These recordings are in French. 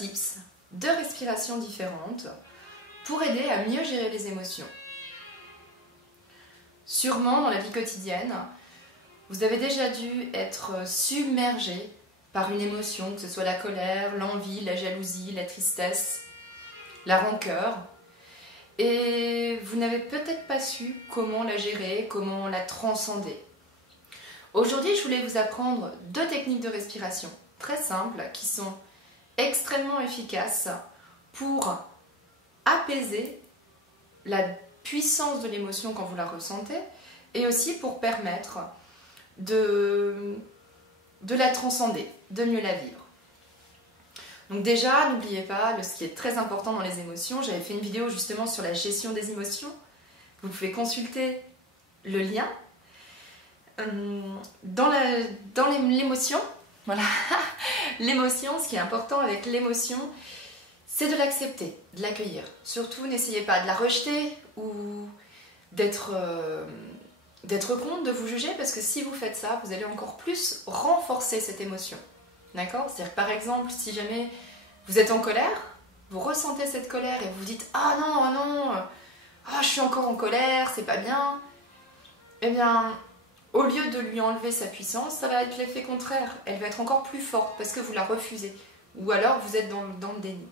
tips de respiration différentes pour aider à mieux gérer les émotions. Sûrement dans la vie quotidienne, vous avez déjà dû être submergé par une émotion, que ce soit la colère, l'envie, la jalousie, la tristesse, la rancœur, et vous n'avez peut-être pas su comment la gérer, comment la transcender. Aujourd'hui, je voulais vous apprendre 2 techniques de respiration très simples qui sont extrêmement efficaces pour apaiser la puissance de l'émotion quand vous la ressentez et aussi pour permettre de la transcender, de mieux la vivre. Donc déjà, n'oubliez pas, ce qui est très important dans les émotions, j'avais fait une vidéo justement sur la gestion des émotions. Vous pouvez consulter le lien. Dans l'émotion, voilà, l'émotion, ce qui est important avec l'émotion, c'est de l'accepter, de l'accueillir. Surtout, n'essayez pas de la rejeter ou d'être contre, de vous juger, parce que si vous faites ça, vous allez encore plus renforcer cette émotion. D'accord? C'est-à-dire, par exemple, si jamais vous êtes en colère, vous ressentez cette colère et vous vous dites « Ah non, ah non, ah, je suis encore en colère, c'est pas bien », eh bien, au lieu de lui enlever sa puissance, ça va être l'effet contraire. Elle va être encore plus forte parce que vous la refusez. Ou alors vous êtes dans le déni.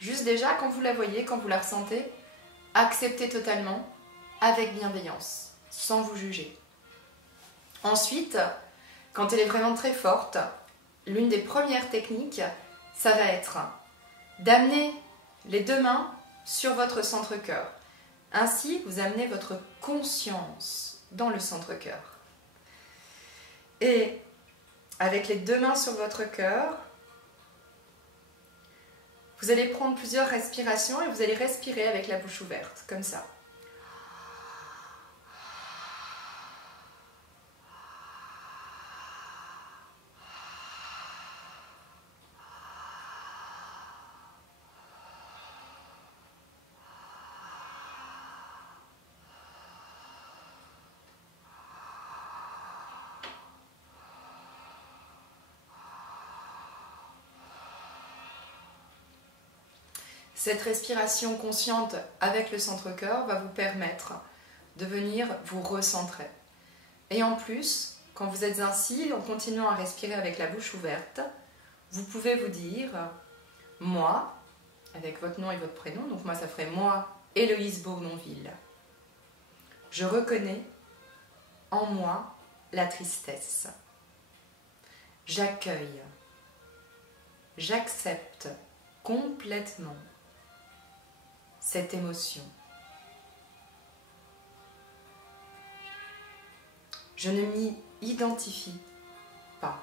Juste déjà, quand vous la voyez, quand vous la ressentez, acceptez totalement, avec bienveillance, sans vous juger. Ensuite, quand elle est vraiment très forte, l'une des premières techniques, ça va être d'amener les 2 mains sur votre centre-cœur. Ainsi, vous amenez votre conscience dans le centre-cœur. Et avec les 2 mains sur votre cœur, vous allez prendre plusieurs respirations et vous allez respirer avec la bouche ouverte, comme ça. Cette respiration consciente avec le centre-cœur va vous permettre de venir vous recentrer. Et en plus, quand vous êtes ainsi, en continuant à respirer avec la bouche ouverte, vous pouvez vous dire « Moi », avec votre nom et votre prénom, donc moi ça ferait « Moi, Héloïse Bournonville ». Je reconnais en moi la tristesse. J'accueille, j'accepte complètement cette émotion. Je ne m'y identifie pas.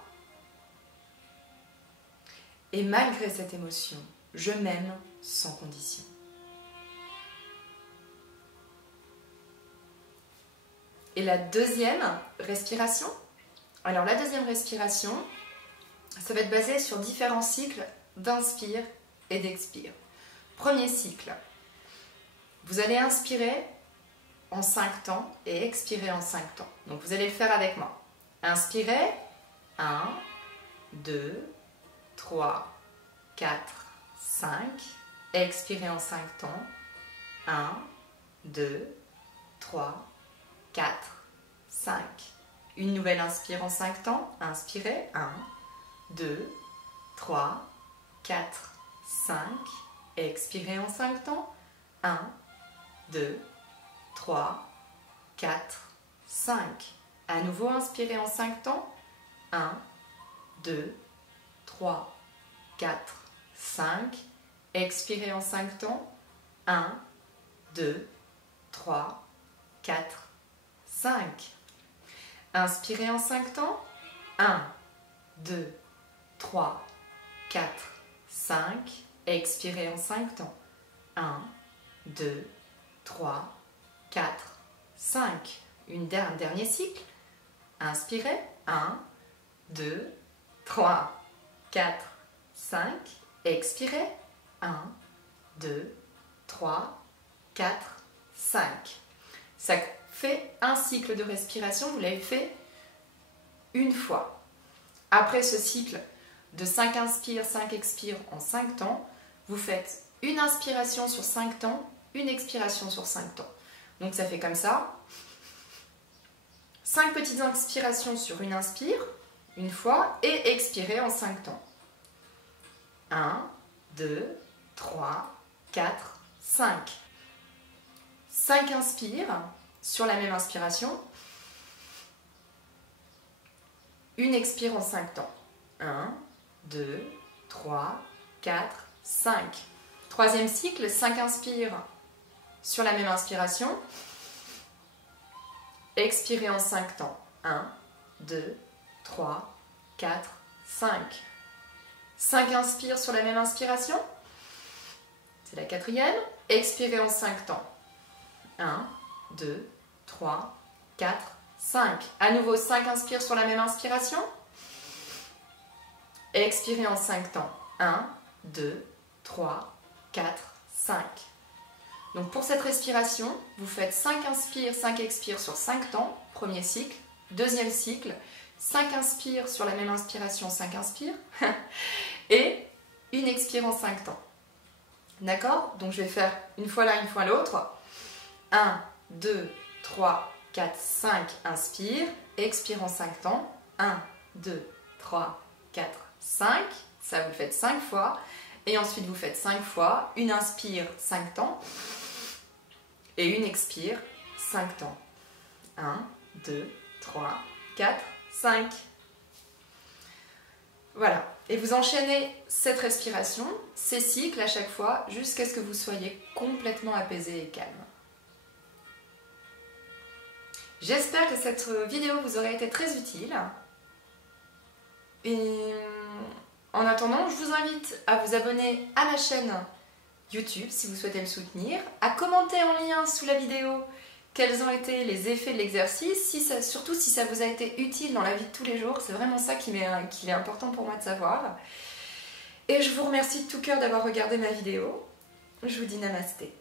Et malgré cette émotion, je m'aime sans condition. Et la deuxième respiration, alors la deuxième respiration, ça va être basé sur différents cycles d'inspire et d'expire. Premier cycle. Vous allez inspirer en 5 temps et expirer en 5 temps. Donc vous allez le faire avec moi. Inspirez, 1, 2, 3, 4, 5. Expirez en 5 temps. 1, 2, 3, 4, 5. Une nouvelle inspire en 5 temps. Inspirez, 1, 2, 3, 4, 5. Expirez en 5 temps. 1, 2, 3, 4, 5. À nouveau, inspirez en 5 temps. 1, 2, 3, 4, 5. Expirez en 5 temps. 1, 2, 3, 4, 5. Inspirez en 5 temps. 1, 2, 3, 4, 5. Expirez en 5 temps. 1, 2, 3, 4, 5. Un dernier cycle. Inspirez. 1, 2, 3, 4, 5. Expirez. 1, 2, 3, 4, 5. Ça fait un cycle de respiration. Vous l'avez fait une fois. Après ce cycle, de 5 inspires, 5 expires en 5 temps, vous faites une inspiration sur 5 temps, une expiration sur 5 temps. Donc ça fait comme ça. 5 petites inspirations sur une inspire, une fois, et expirer en 5 temps. 1, 2, 3, 4, 5. 5 inspires sur la même inspiration. Une expire en 5 temps. 1, 2, 3, 4, 5. Troisième cycle, 5 inspires sur la même inspiration. Expirez en 5 temps. 1, 2, 3, 4, 5. 5 inspires sur la même inspiration. C'est la quatrième. Expirez en 5 temps. 1, 2, 3, 4, 5. À nouveau, 5 inspires sur la même inspiration. Expirez en 5 temps. 1, 2, 3, 4, 5. Donc pour cette respiration, vous faites 5 inspires, 5 expires sur 5 temps, premier cycle. Deuxième cycle, 5 inspires sur la même inspiration, 5 inspires. Et une expire en 5 temps. D'accord? Donc je vais faire une fois là, une fois l'autre. 1, 2, 3, 4, 5, inspire. Expire en 5 temps. 1, 2, 3, 4, 5. Ça, vous le faites 5 fois. Et ensuite, vous faites 5 fois. Une inspire, 5 temps. Et une expire, 5 temps. 1, 2, 3, 4, 5. Voilà. Et vous enchaînez cette respiration, ces cycles à chaque fois, jusqu'à ce que vous soyez complètement apaisé et calme. J'espère que cette vidéo vous aurait été très utile. Et en attendant, je vous invite à vous abonner à ma chaîne YouTube si vous souhaitez me soutenir, à commenter en lien sous la vidéo quels ont été les effets de l'exercice, surtout si ça vous a été utile dans la vie de tous les jours. C'est vraiment ça qu'il est important pour moi de savoir. Et je vous remercie de tout cœur d'avoir regardé ma vidéo. Je vous dis namasté.